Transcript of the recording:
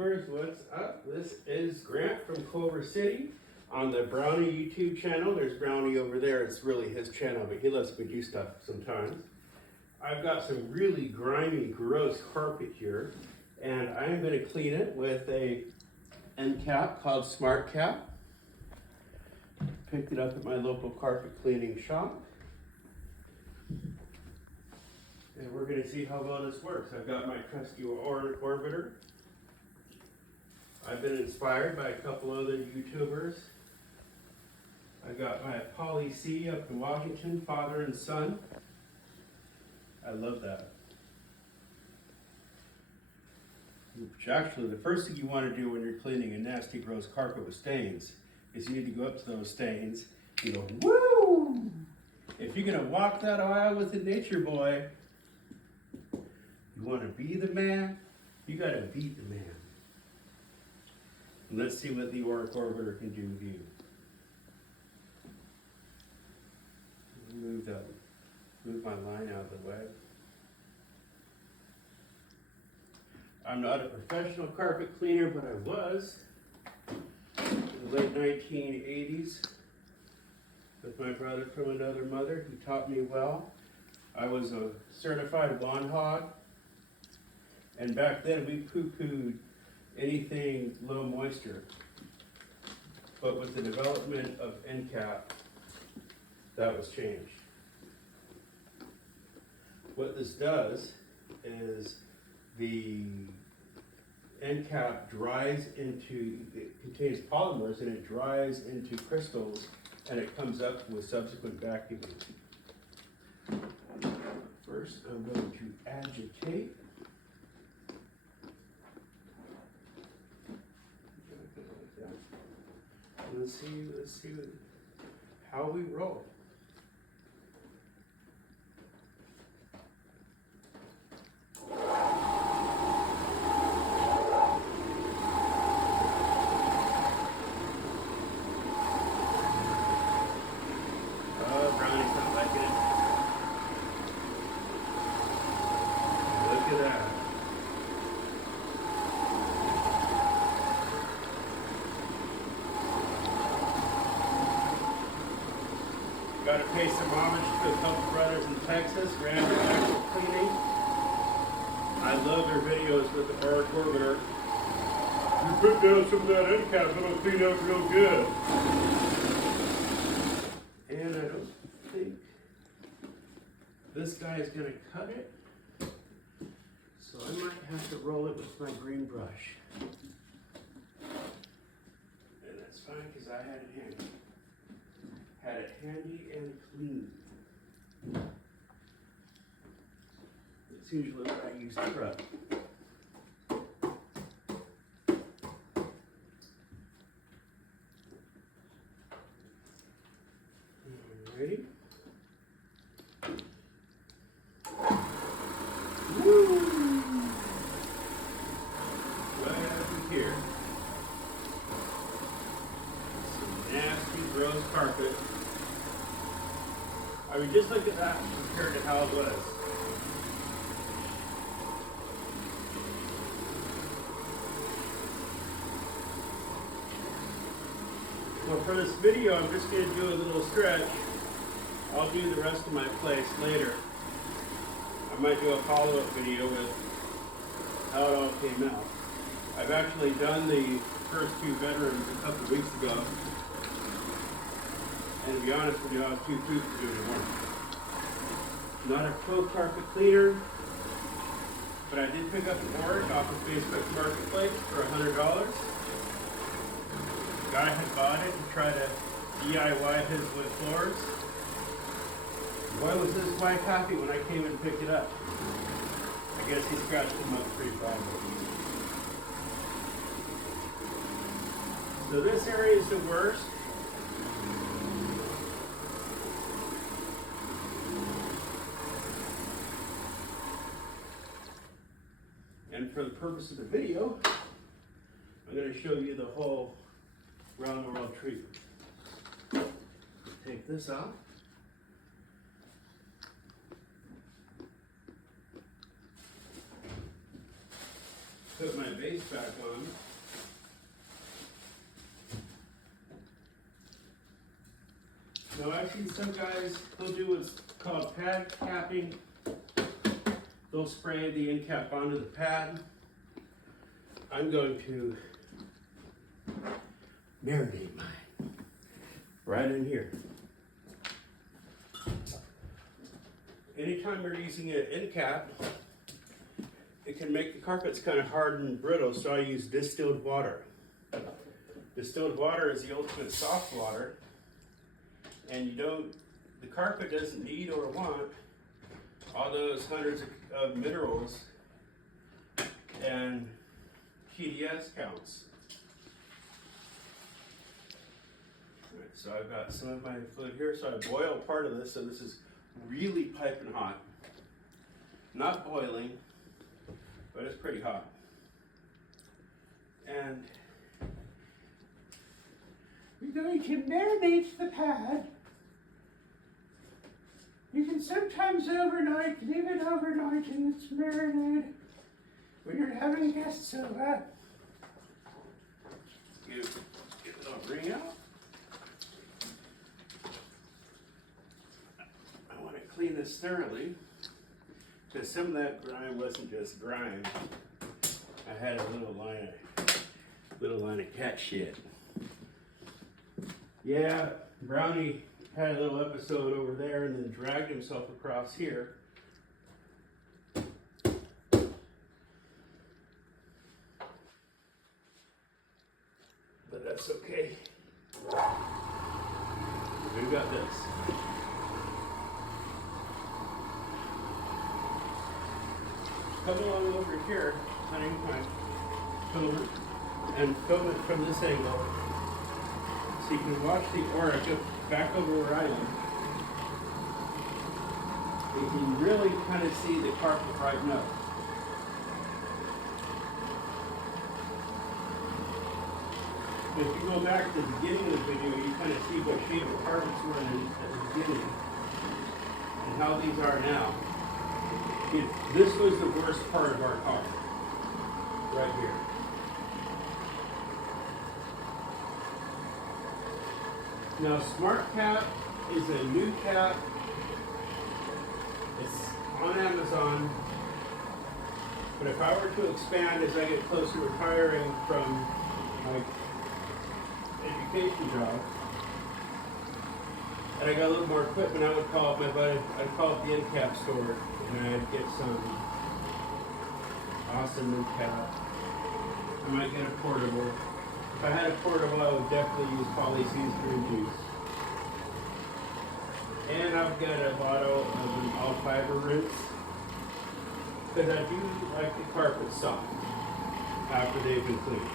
YouTubers, what's up? This is Grant from Culver City on the Brownie YouTube channel. There's Brownie over there. It's really his channel, but he lets me do stuff sometimes. I've got some really grimy, gross carpet here, and I'm going to clean it with a Encap called Smart Cap. Picked it up at my local carpet cleaning shop. And we're going to see how well this works. I've got my trusty Oreck Orbiter. I've been inspired by a couple other YouTubers. I've got my Polly C up in Washington, father and son. I love that. Which actually, the first thing you want to do when you're cleaning a nasty, gross carpet with stains is you need to go up to those stains and go, woo! If you're going to walk that aisle with a nature boy, you want to be the man, you got to beat the man. And let's see what the Oreck Orbiter can do with you. Move my line out of the way. I'm not a professional carpet cleaner, but I was in the late 1980s with my brother from another mother. He taught me well. I was a certified lawn hog. And back then we poo-pooed anything low moisture. But with the development of Encap, that was changed. What this does is the Encap dries into, it contains polymers and it dries into crystals and it comes up with subsequent vacuuming. First, I'm going to agitate. Let's see how we roll. Oh, Brownie's not liking it. Look at that. Got to pay some homage to a couple brothers in Texas, Random Actual Cleaning. I love their videos with the Oreck Orbiter. You put down some of that Encap, it'll clean up real good. And I don't think this guy is going to cut it, so I might have to roll it with my green brush. And that's fine because I had it handy. Had it handy and clean. It's usually what I use to prep. Alrighty. Woo! What happened here? Some nasty, gross carpet. I mean, just look at that compared to how it was. Well, for this video, I'm just going to do a little stretch. I'll do the rest of my place later. I might do a follow-up video with how it all came out. I've actually done the first two bedrooms a couple of weeks ago. And to be honest with you, I was too pooped to do anymore. Not a pro carpet cleaner, but I did pick up an Oreck off of Facebook Marketplace for $100. The guy had bought it to try to DIY his wood floors. Boy, was this wife happy when I came and picked it up. I guess he scratched them up pretty badly. So this area is the worst. And for the purpose of the video, I'm going to show you the whole round the world treatment. Take this off. put my base back on. Now I've seen some guys, they'll do what's called pad capping. They'll spray the end cap onto the pad. I'm going to marinate mine right in here. Anytime you're using an end cap, it can make the carpets kind of hard and brittle, so I use distilled water. Distilled water is the ultimate soft water, and the carpet doesn't need or want all those hundreds of minerals and TDS counts. All right, so I've got some of my fluid here, so I boil part of this, so this is really piping hot. Not boiling, but it's pretty hot. And we're going to marinate the pad. You can sometimes overnight, leave it overnight and it's marinated. When you're having guests over, get a little ring out. I want to clean this thoroughly, because some of that grime wasn't just grime. I had a little line of cat shit. Yeah, Brownie had a little episode over there and then dragged himself across here. But that's okay. We've got this. Come along over here, honey, come over and film it from this angle. So you can watch the Oreck back over where I am. You can really kind of see the carpet brighten up. If you go back to the beginning of the video, you kind of see what shape the carpets were in at the beginning and how these are now. This was the worst part of our car, right here. Now, Smart Cap is a new cap. It's on Amazon. But if I were to expand as I get close to retiring from my education job, and I got a little more equipment, I would call it my buddy. I'd call it the Encap store, and I'd get some awesome new cap. I might get a portable. If I had a portable, I would definitely use polyseed green juice. And I've got a bottle of an all fiber rinse, because I do like the carpet soft after they've been cleaned.